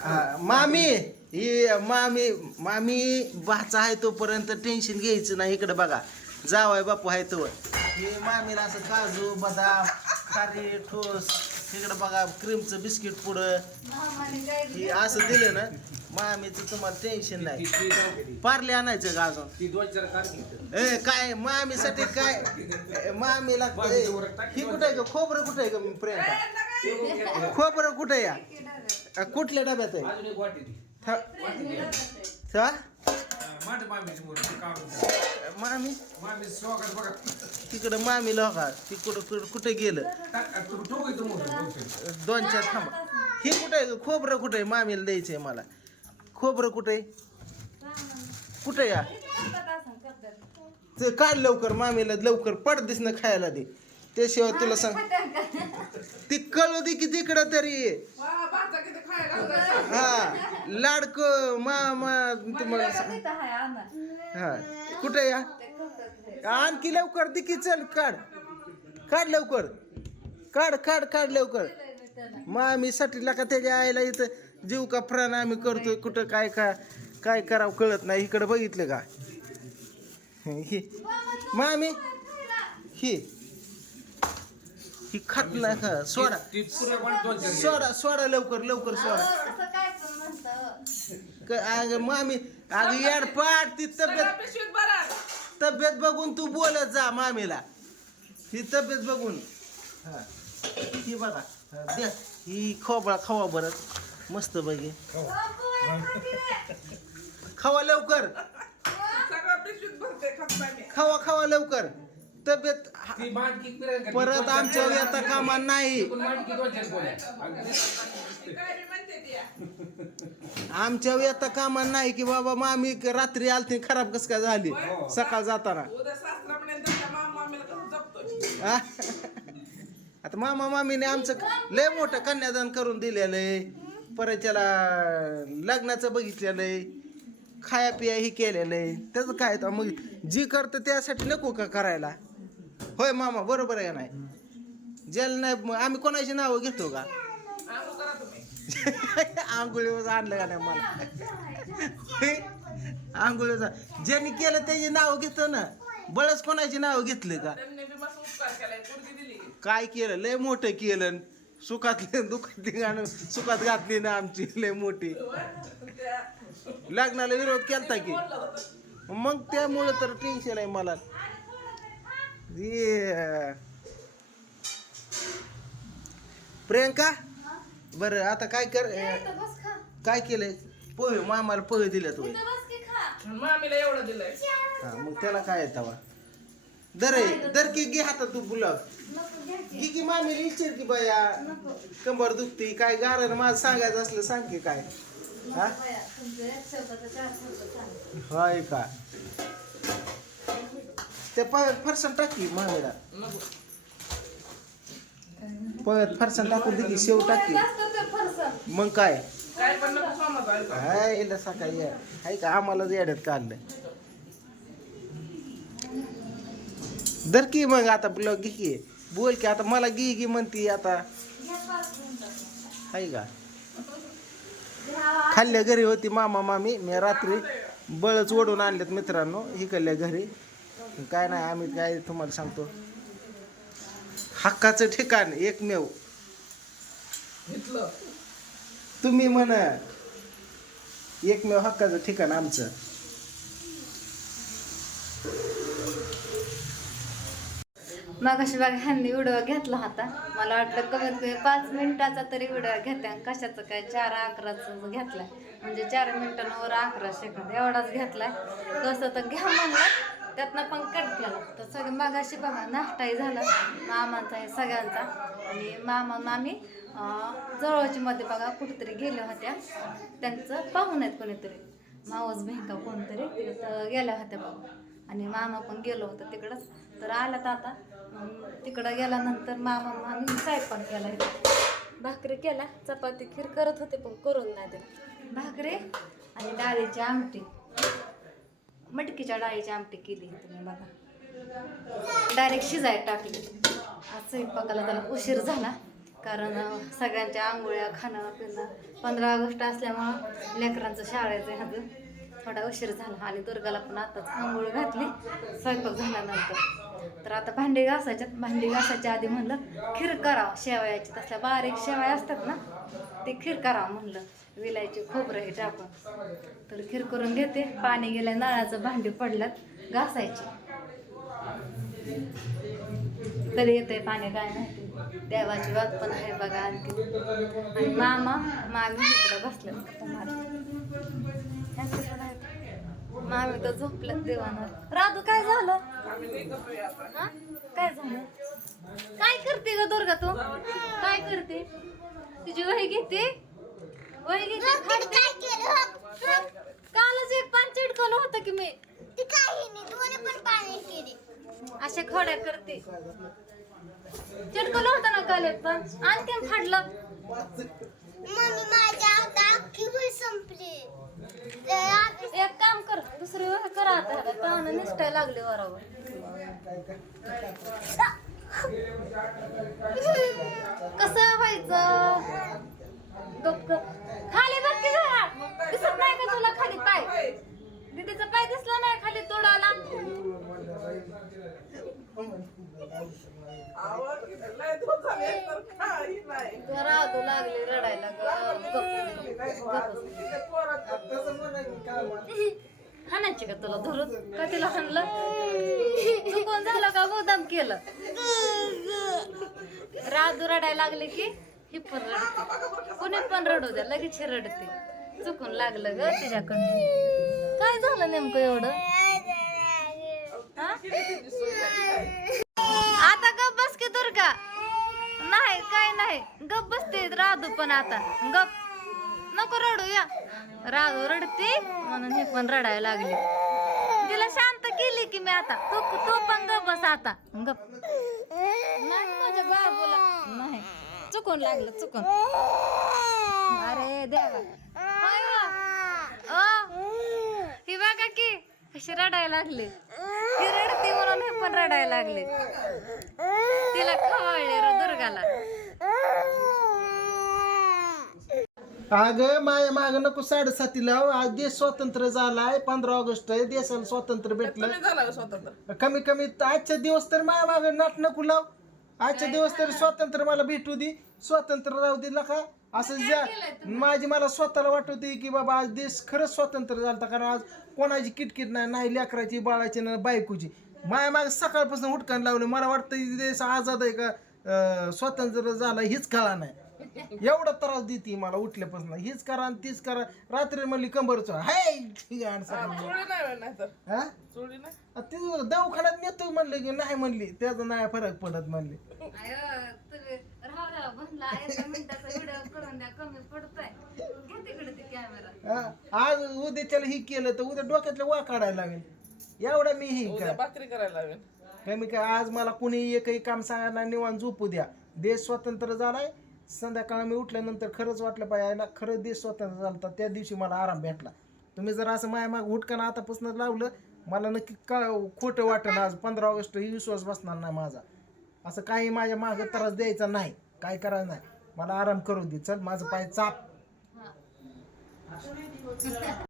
हा, मामी ही मामी मामी भाचा आहे तोपर्यंत टेन्शन घ्यायचं नाही. इकडे बघा. जावाय बापू आहे तोवर. ही मामीला असं काजू बदाम खारी ठोस इकडे बघा क्रीमचं बिस्किट पुढं. ही असं दिलं ना मामीचं तुम्हाला टेन्शन नाही. ती- ती ती. पार्ले आणायचं का अजून? ती. ए काय मामीसाठी काय? ए, मामीला ही कुठे आहे ग? खोबरं कुठे आहे ग? प्रियंका ते. खोबरं कुठे आहे या कुठल्या डब्यात आहे अजून एक वाटी ती. था- वाटी ती. था? माझ्या मामीची मुलं काढून द्या. मामी मामी स्वागत बघा तिकडं मामी लोका ती कुठं गेलं टाक- तुम्ही ठोक इथं मोठं बहुतेक. दोन चार थांबा ही कुठे आहे ग? खोबरं कुठे आहे मामीला द्यायचंय मला खोबरं कुठे आहे कुठे या ते काढ लवकर मामीला लवकर पड दिसणं खायला दे त्याशिवाय तुला सांग. ती कळू दे की तिकडं तरी. हा लाडक मामा तुम्हाला सांग- हा कुठे या? आणखी लवकर दे की चल काढ. काढ लवकर. काढ काढ काढ लवकर. मामी साठी का त्याच्या आईला इथं जीव का प्राण आम्ही करतोय कुठं काय का काय करावं कळत नाही. इकडं बघितलं का? ही मामी ही. ही खात नाही का सोडा. सोडा सोडा लवकर लवकर सोडा. क- अगं मामी अगं यार पाड ती तब्येत तब्येत बघून तू बोलत जा मामीला. ही तब्येत बघून. हा. बघा हा, द्या ही खोबळा खावा बरं. मस्त बघे. खावा. लवकर. खावा खावा लवकर. तब्येत हा- ती मांडकी परत आमच्या. येता कामा नाही. पण मांडकी. आमच्या येता कामा नाही की बाबा मामी रात्री आलती खराब कस काय झाली? सकाळ जाताना. आ? आता मामा मामीने आमचं लय मोठं कन्यादान करून दिलेलं आहे. परत त्याला लग्नाचं बघितलेलं आहे. खाया पिया ही केलेलं आहे. त्याचं काय तर मग जी करतं त्यासाठी नको का करायला? होय मामा बरोबर आहे नाही? ज्याला नाही आम्ही कोणाची नावं घेतो का? आंघोळीवर आणलं का नाही मला? आंघोळीवर ज्यांनी केलं त्याची नावं घेतो ना. बळच कोणाची नावं घेतली का? काय केलं? लय मोठं केलं. सुखातले दुखातली गाणं सुखात घातली ना आमची लय मोठी. लग्नाला विरोध केलता की. मग त्यामुळं तर टेन्शन आहे मला. प्रियंका? बरं आता काय कर काय केलंय? पोहे मामाला पोहे दिले तू मामीला एवढं दिलंय. हा मग त्याला काय येतावा दर आहे दर की घे हातात तू बुलाव घे की मामीला विचार की बाया. कंबर दुखती काय गारण माझं सांगायचं असलं सांग की काय. हा? होय का? ते प- फरसाण टाकी मामीला. नको पळत फरसाण टाकून दिली शेव टाकी. मग काय? काय पण नको हाय सकाळी हाय का आम्हालाच येड्यात काढलं. दर की मग आता ब्लॉग घे की. बोल की आता मला घे की म्हणती आता. हाय का? खाल्ल्या घरी होती मामा मामी. मी रात्री बळच ओढून आणलेत मित्रांनो इकडल्या घरी. काय नाही आम्ही काय तुम्हाला सांगतो. हक्काचं ठिकाण एकमेव. घेतलं तुम्ही म्हण एकमेव हक्काचं ठिकाण आमचं. मग अशी बघा ह्यांनी व्हिडिओ घेतला होता. मला वाटलं कमीत कमी पाच मिनिटाचा तरी व्हिडिओ घेत्या कशाचं काय चार अकराचं घेतलाय. म्हणजे चार मिनिटांवर अकरा सेकंद एवढाच घेतलाय. कसं तर घ्या म्हणलं. त्यातनं पण कट केला. तर सगळं मागाशी बघा नाश्ताही झाला मामांचा आहे सगळ्यांचा. आणि मामा मामी जवळची मध्ये बघा कुठेतरी गेल्या होत्या. त्यांचं पाहून आहेत कोणीतरी. मावस बहिण का कोणतरी तर गेल्या होत्या बघा. आणि मामा पण गेलो होतो तिकडंच. तर आल्यात आता मग तिकडं गेल्यानंतर मामा मामी स्वयंपाक केला इथं. भाकरी केला चपाती खीर करत होते पण करून नाही दिला. भाकरी आणि डाळीची आमटी. मटकीच्या डाळीची आमटी केली तुम्ही बघा. डायरेक्ट शिजाय टाकली. आज स्वयंपाकाला त्याला उशीर झाला. कारण सगळ्यांच्या आंघोळ्या खाणं पिणं पंधरा ऑगस्ट असल्यामुळं लेकरांचं शाळेचं ह्याचं थोडा उशीर झाला. आणि दुर्गाला पण आताच आंघोळ घातली. स्वयंपाक झाल्यानंतर. तर आता भांडी घासायच्यात. भांडी घासायच्या आधी म्हणलं खीर करावं. शेवयाची तसल्या बारीक शेवया असतात ना ते खीर करावं म्हणलं. विलायची खोबरं हे टाकून. तर खीर करून घेते. पाणी गेल्या नळाचं भांडी पडल्यात घासायची. तरी येते पाणी काय नाही देवाची वाद पण आहे बघा आणखी. आणि मामा मामी इकडं तुम्हाला. मामी तर झोपल्यात देवानं. राधू काय झालं? हा? काय झालं? काय करते ग दुर्गा तू? काय करते? तुझी वही घेते? वही घेते? फाडते? कालच एक पान चिटकवलं होतं की मी. अशा खोड्या करते. चिटकवलं होतं ना काल एक पान आणखीन फाडलं मम्मी माझ्या आता अख्खी संपली तर एक काम कर दुसरी वही करा आता पाहुणं लागले वरावर. कसं व्हायचं? खाली बघ की जरा. दिसत नाही का तुला खाली पाय? दीदीचा पाय दिसला नाही खाली तोडाला लागले रडायला हाणायची का तुला धरून? का तिला हाणलं? चुकून झालं का गोदाम केलं? राधू रडायला लागले की ही पण रडते. कुणी पण रडू द्या लगेच हे रडते. चुकून लागलं ग तिच्याकडनं. काय झालं नेमकं एवढं? आता गप बस की दुर्गा नाही काय नाही. गप बसते राधू पण आता. गप. नको रडू या. राधू रडते? म्हणून हे पण रडायला लागली. तिला शांत केली की मी आता. तू तू पण गप बस आता. गप. नाही माझ्या बाबूला. नाही. चुकून लागलं चुकून. अरे देवा. अ, ही बघा की कशी रडायला लागली. ही रडती म्हणून हे पण रडायला लागले. तिला खवळले र दुर्गाला. अगं माया माग नको साडेसाती लाव. आज देश स्वतंत्र झालाय. पंधरा ऑगस्ट आहे. देशाला स्वातंत्र्य भेटलं. तुम्ही झाला का स्वतंत्र कमी कमी आजच्या दिवस तर माया माग नाट नको लाव. आजच्या दिवस तर स्वातंत्र्य मला भेटू दे. स्वातंत्र्य राहू दिला का असं ज्या माझी मला स्वतःला वाटवते की बाबा आज देश खरंच स्वतंत्र झाला कारण आज कोणाची किटकिट नाही नाही लेकराची बाळाची ना बायकोची. माया माग सकाळपासून हुटकान लावले. मला वाटतं देश आझाद आहे का? अं, स्वतंत्र झाला हीच कळा नाही. एवढा त्रास देते मला उठल्यापासून. हीच करा आणि तीच करा. रात्री म्हणली कंबरच हाय! ठीक आहे, आणि सकाळी. चुळी नाही नाही तर. हा? चुळी नाही. आ, ते दवाखान्यात नेतो म्हणले की नाही म्हणली. त्याचा नाही फरक पडत म्हणले. अयो, तुम्ही राहू द्या म्हणला एका मिनिटाचा व्हिडिओ करून द्या कमी पडतोय. घे तिकडे ते कॅमेरा हा, आज उद्याच्याला ही केलं तर उद्या डोक्यातलं वा काढायला लागेल. एवढा मी ही उद्या काय भाकरी करायला लावेन कमी काय आज मला कुणी एकही काम सांगायला निवांत झोपू द्या. देश स्वतंत्र झालाय. संध्याकाळ मी उठल्यानंतर खरंच वाटलं पाहिजे खरंच देश स्वतंत्र झाला होता. त्या दिवशी मला आराम भेटला. तुम्ही जर असं माया माग उठकानं आतापासून लावलं मला नक्की का खोटं वाटेल आज? पंधरा ऑगस्ट ही विश्वास बसणार नाही माझा. असं काही माझ्या मागं त्रास द्यायचा नाही. काय करायचं नाही. मला आराम करू दे. चल माझं पाय चाप.